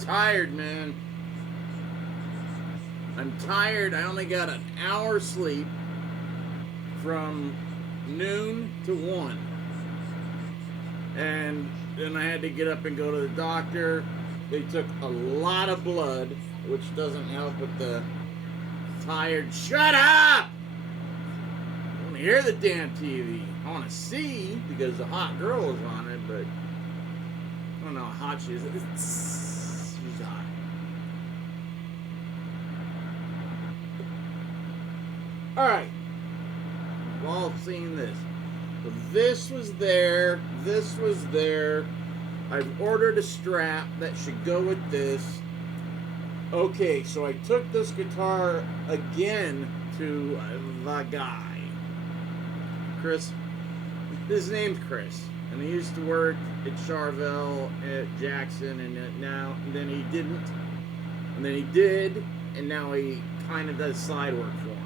Tired, man. I'm tired. I only got an hour sleep from noon to 1. And then I had to get up and go to the doctor. They took a lot of blood, which doesn't help with the tired. Shut up! I want to hear the damn TV. I want to see because the hot girl is on it, but I don't know how hot she is. She's hot. Alright. We've all seen this. So this was there. This was there. I've ordered a strap that should go with this. Okay, so I took this guitar again to the guy. Chris. His name's Chris. And he used to work at Charvel, at Jackson, and then he didn't. And then he did, and now he kind of does side work for him.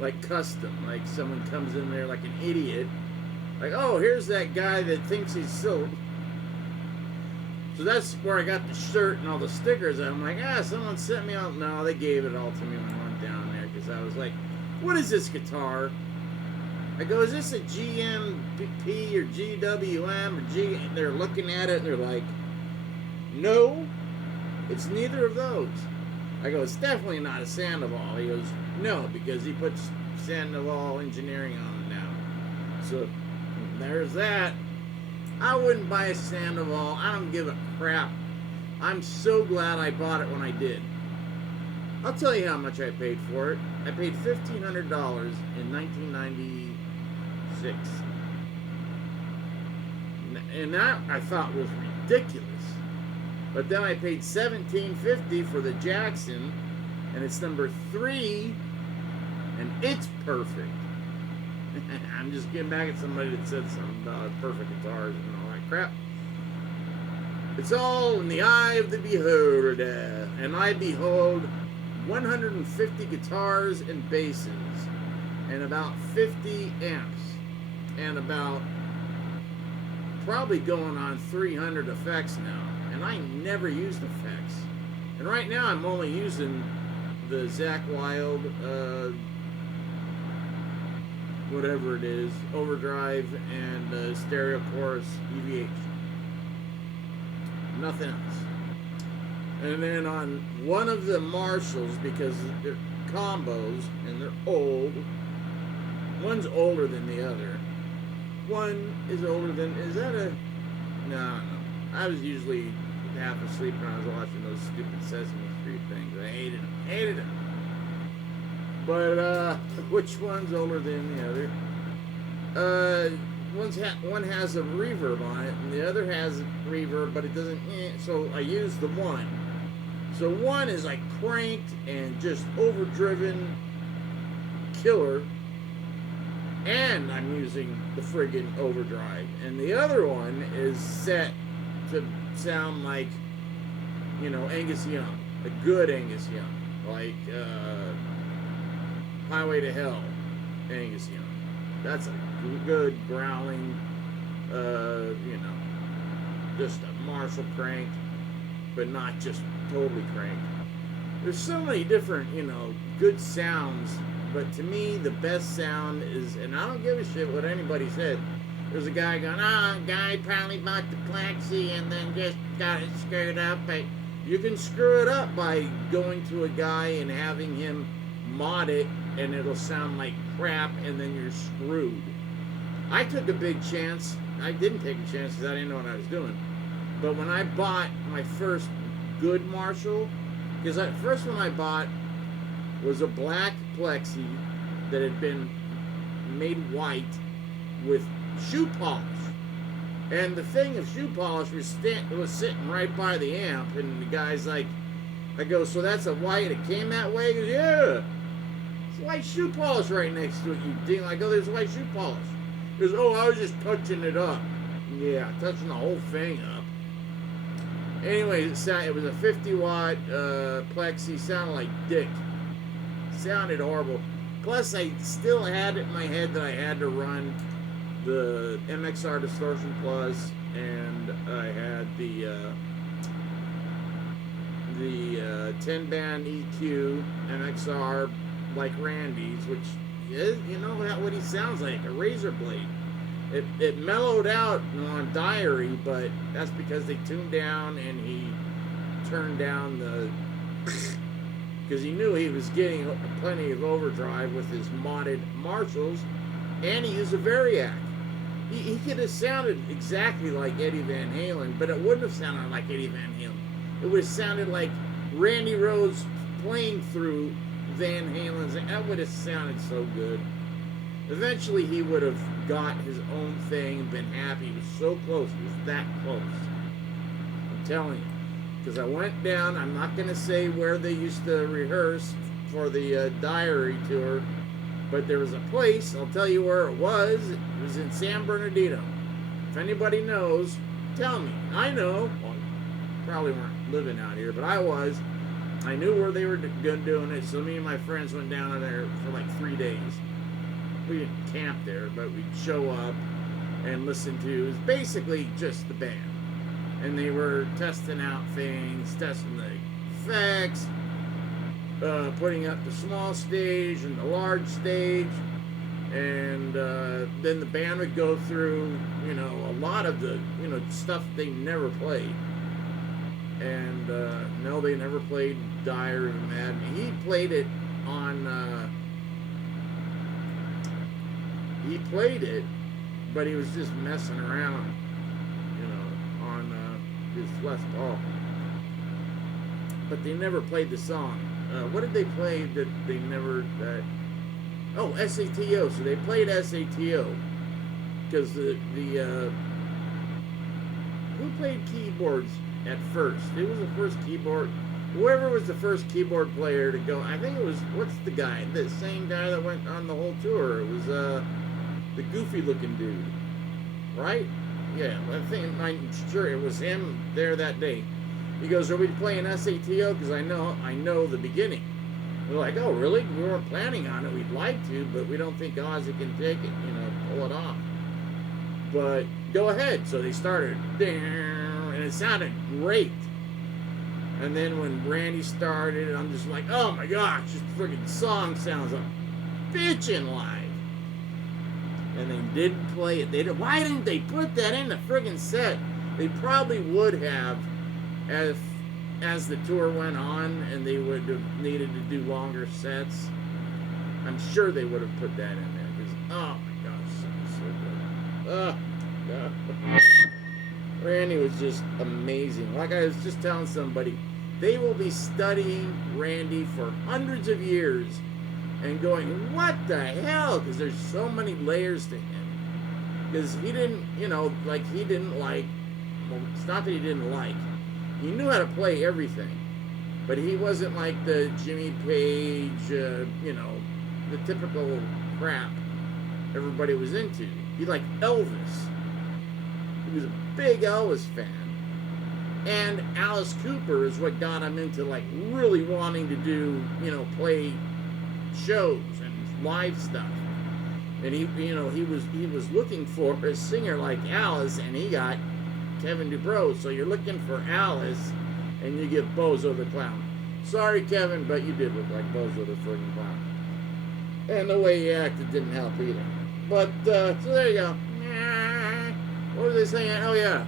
Like custom, like someone comes in there like an idiot. Like, oh, here's that guy that thinks he's so. So that's where I got the shirt and all the stickers. I'm like, someone sent me out. No, they gave it all to me when I went down there because I was like, what is this guitar? I go, is this a GMP or GWM or G? And they're looking at it and they're like, no, it's neither of those. I go, it's definitely not a Sandoval. He goes, no, because he puts Sandoval engineering on it now. So there's that. I wouldn't buy a Sandoval. I don't give a crap. I'm so glad I bought it when I did. I'll tell you how much I paid for it. I paid $1,500 in 1996. And that I thought was ridiculous. But then I paid $1,750 for the Jackson, and it's number 3, and it's perfect. I'm just getting back at somebody that said something about perfect guitars and all that crap. It's all in the eye of the beholder, and I behold 150 guitars and basses, and about 50 amps, and about probably going on 300 effects now. And I never used effects. And right now I'm only using the Zakk Wylde, whatever it is, overdrive and stereo chorus EVH. Nothing else. And then on one of the Marshalls, because they're combos and they're old, one's older than the other. One is older than, is that a, no. I was usually half asleep when I was watching those stupid Sesame Street things. I hated them. But, which one's older than the other? One has a reverb on it, and the other has reverb, but it doesn't, so I use the one. So one is like cranked and just overdriven killer, and I'm using the friggin' overdrive. And the other one is set to sound like, Angus Young, a good Angus Young, like Highway to Hell, Angus Young. That's a good growling, just a Marshall crank, but not just totally cranked. There's so many different, good sounds, but to me, the best sound is, and I don't give a shit what anybody said. There's a guy going, guy probably bought the Plexi and then just got it screwed up. But you can screw it up by going to a guy and having him mod it, and it'll sound like crap, and then you're screwed. I took a big chance. I didn't take a chance because I didn't know what I was doing. But when I bought my first good Marshall, because the first one I bought was a black Plexi that had been made white with shoe polish, and the thing of shoe polish was sitting right by the amp, and the guy's like, I go, so that's a white, it came that way? He goes, yeah, it's white shoe polish right next to it, you ding. I go, there's white shoe polish. He goes, oh, I was just touching it up. Yeah, touching the whole thing up. Anyways, it was a 50-watt Plexi, sounded like dick. Sounded horrible. Plus, I still had it in my head that I had to run the MXR Distortion Plus, and I had the 10-band EQ MXR like Randy's, which is, what he sounds like, a razor blade. It mellowed out on Diary, but that's because they tuned down and he turned down the, because he knew he was getting plenty of overdrive with his modded Marshalls, and he used a Variac. He could have sounded exactly like Eddie Van Halen, but it wouldn't have sounded like Eddie Van Halen. It would have sounded like Randy Rhoads playing through Van Halen's. That would have sounded so good. Eventually, he would have got his own thing and been happy. He was so close. He was that close. I'm telling you. Because I went down, I'm not going to say where they used to rehearse for the Diary tour, but there was a place, I'll tell you where it was in San Bernardino. If anybody knows, tell me. I know. Well, probably weren't living out here, but I was. I knew where they were doing it, so me and my friends went down there for like 3 days. We didn't camp there, but we'd show up and listen to, it was basically just the band. And they were testing out things, testing the effects, putting up the small stage and the large stage, and then the band would go through, a lot of the, stuff they never played. And no, they never played Dire and Madden. He played it on. He played it, but he was just messing around, on his Les Paul. But they never played the song. What did they play that they never? Oh, SATO. So they played SATO because the who played keyboards at first? It was the first keyboard. Whoever was the first keyboard player to go, I think it was, what's the guy? The same guy that went on the whole tour. It was the goofy looking dude, right? Yeah, I'm sure it was him there that day. He goes, "Are we playing SATO? Because I know the beginning." We're like, "Oh, really? We weren't planning on it. We'd like to, but we don't think Ozzy can take it, pull it off." But go ahead. So they started, and it sounded great. And then when Randy started, I'm just like, "Oh my gosh, this friggin' song sounds like bitchin' live." And they didn't play it. Why didn't they put that in the friggin' set? They probably would have, as the tour went on, and they would have needed to do longer sets. I'm sure they would have put that in there because, oh my gosh, so good. Oh, God. Randy was just amazing. Like I was just telling somebody, they will be studying Randy for hundreds of years and going, "What the hell?" Because there's so many layers to him. Because he didn't, he didn't like, well, it's not that he didn't like. He knew how to play everything. But he wasn't like the Jimmy Page, the typical crap everybody was into. He liked Elvis. He was a big Elvis fan. And Alice Cooper is what got him into like really wanting to do, play shows and live stuff. And he was looking for a singer like Alice, and he got Kevin DuBrow. So you're looking for Alice, and you get Bozo the Clown. Sorry, Kevin, but you did look like Bozo the friggin' Clown. And the way he acted didn't help either. But so there you go. What were they saying? Oh yeah.